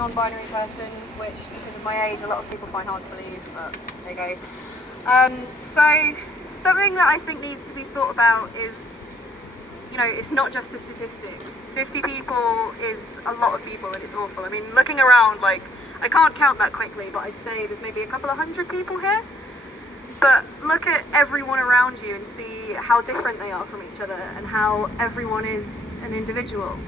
non-binary person, which because of my age a lot of people find hard to believe, but there you go. So something that I think needs to be thought about is, you know, it's not just a statistic. 50 people is a lot of people and it's awful. I mean, looking around, like, I can't count that quickly, but I'd say there's maybe a couple of hundred people here. But look at everyone around you and see how different they are from each other and how everyone is an individual.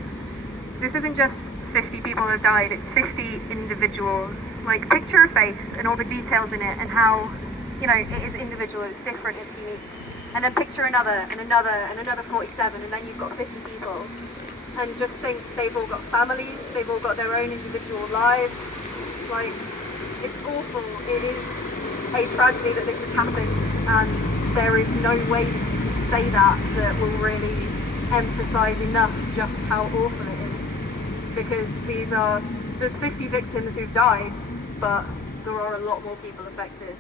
This isn't just 50 people have died, it's 50 individuals. Like, picture a face and all the details in it and how, you know, it is individual, it's different, it's unique. And then picture another and another and another 47, and then you've got 50 people. And just think they've all got families, they've all got their own individual lives. Like, it's awful. It is a tragedy that this has happened, and there is no way that you can say that will really emphasise enough just how awful it is. Because there's 50 victims who've died, but there are a lot more people affected.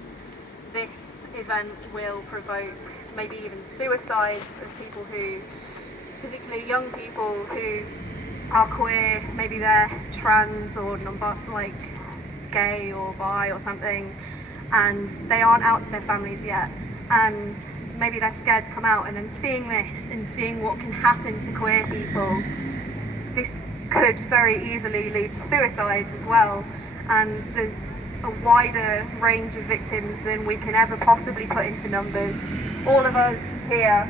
This event will provoke maybe even suicides of people who, particularly young people who are queer, maybe they're trans or like gay or bi or something, and they aren't out to their families yet, and maybe they're scared to come out, and then seeing this and seeing what can happen to queer people, this could very easily lead to suicides as well. And there's a wider range of victims than we can ever possibly put into numbers. All of us here,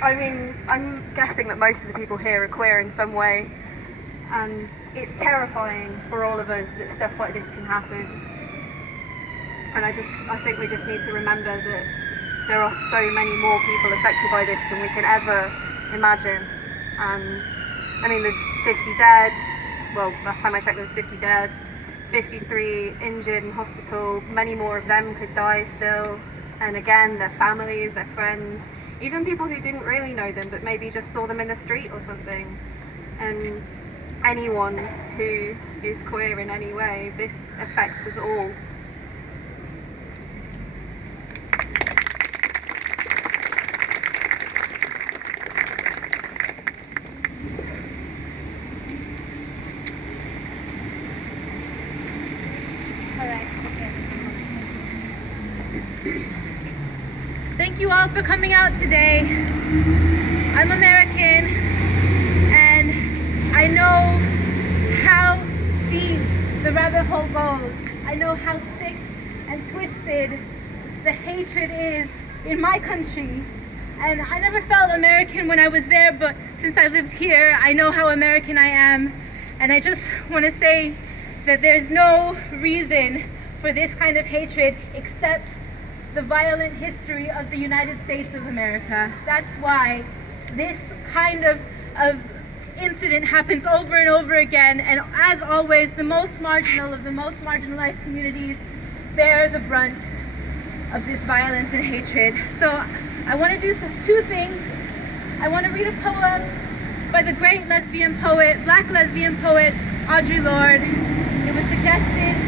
I'm guessing that most of the people here are queer in some way, and it's terrifying for all of us that stuff like this can happen. And I think we just need to remember that there are so many more people affected by this than we can ever imagine. I mean, there's 50 dead, well, last time I checked there was 50 dead, 53 injured in hospital, many more of them could die still, and again, their families, their friends, even people who didn't really know them but maybe just saw them in the street or something. And anyone who is queer in any way, this affects us all. Thank you all for coming out today. I'm American, and I know how deep the rabbit hole goes. I know how sick and twisted the hatred is in my country. And I never felt American when I was there, but since I lived here, I know how American I am. And I just want to say that there's no reason for this kind of hatred except the violent history of the United States of America. That's why this kind of incident happens over and over again, and as always, the most marginal of the most marginalized communities bear the brunt of this violence and hatred. So I want to do two things. I want to read a poem by the great lesbian poet, black lesbian poet, Audre Lorde. It was suggested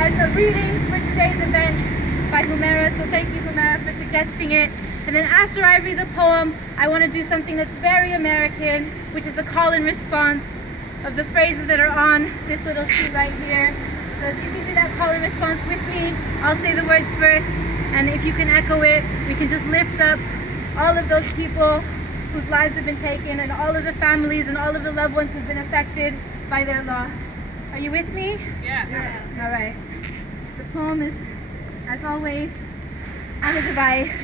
as a reading for today's event by Humera, so thank you, Humera, for suggesting it. And then after I read the poem, I want to do something that's very American, which is a call and response of the phrases that are on this little sheet right here. So if you can do that call and response with me, I'll say the words first, and if you can echo it, we can just lift up all of those people whose lives have been taken, and all of the families and all of the loved ones who've been affected by their loss. Are you with me? Yeah. All right. The poem is, as always, on a device.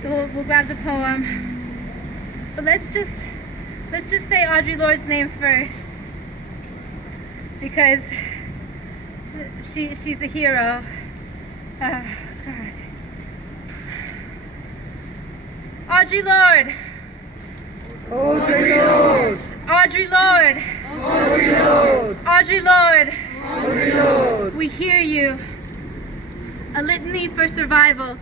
So we'll grab the poem. But let's just say Audre Lorde's name first, because she's a hero. Oh, God. Audre Lorde. Audre Lorde. Audre Lorde. Audre Lorde. Audre Lorde. Audre Lorde. We hear you. A litany for survival.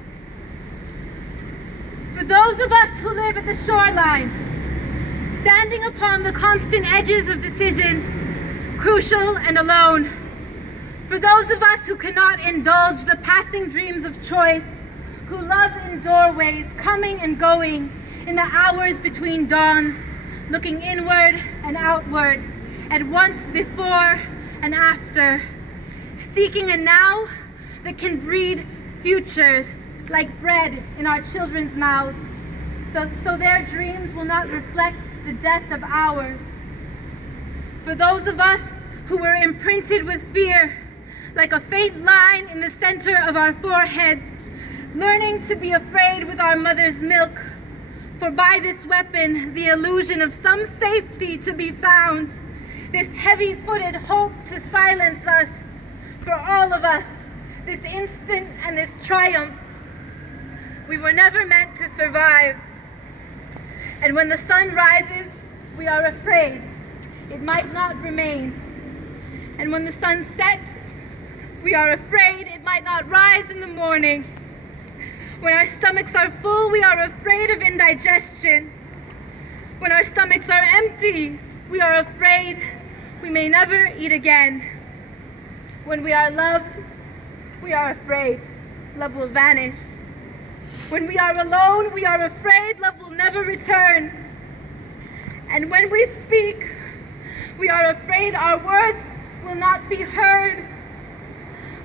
For those of us who live at the shoreline, standing upon the constant edges of decision, crucial and alone. For those of us who cannot indulge the passing dreams of choice, who love in doorways, coming and going, in the hours between dawns, looking inward and outward, at once before and after, seeking a now that can breed futures like bread in our children's mouths, so their dreams will not reflect the death of ours. For those of us who were imprinted with fear, like a faint line in the center of our foreheads, learning to be afraid with our mother's milk, for by this weapon the illusion of some safety to be found, this heavy-footed hope to silence us, for all of us, this instant and this triumph. We were never meant to survive. And when the sun rises, we are afraid it might not remain. And when the sun sets, we are afraid it might not rise in the morning. When our stomachs are full, we are afraid of indigestion. When our stomachs are empty, we are afraid we may never eat again. When we are loved, we are afraid love will vanish. When we are alone, we are afraid love will never return. And when we speak, we are afraid our words will not be heard,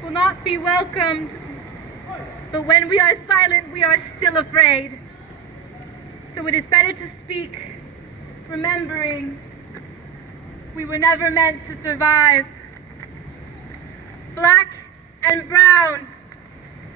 will not be welcomed. But when we are silent, we are still afraid. So it is better to speak, remembering we were never meant to survive. Black and brown.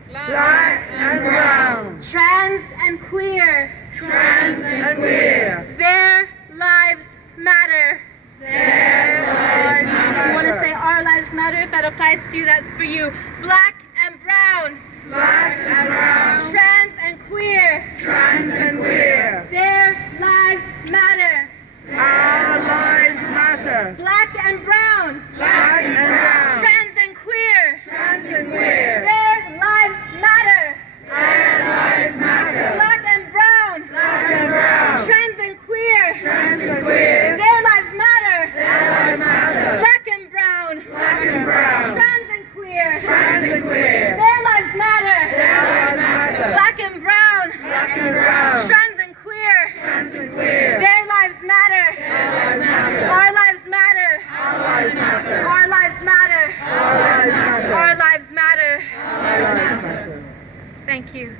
Black and brown. Trans and queer. Trans and queer. Their lives matter. Their lives If you want to matter. say our lives matter, if that applies to you, that's for you. Black and brown. Black and brown. Trans and queer. Trans and queer. Their lives matter. Our lives matter. Black and brown. Black and brown. Trans and queer. Trans and queer. Their lives matter. Their lives matter. Black and brown. Black and brown. Trans and queer. Trans and queer. Their lives matter. Their lives matter. Black and brown. Black and brown. Trans and queer. Trans and queer. Their lives matter. Their lives matter. Black and brown. Black and brown. Trans and queer. Trans and queer. Their lives matter. Their lives matter. Our lives matter. Our lives matter. Our lives matter. Our lives matter. Our lives matter. Our lives matter. Thank you.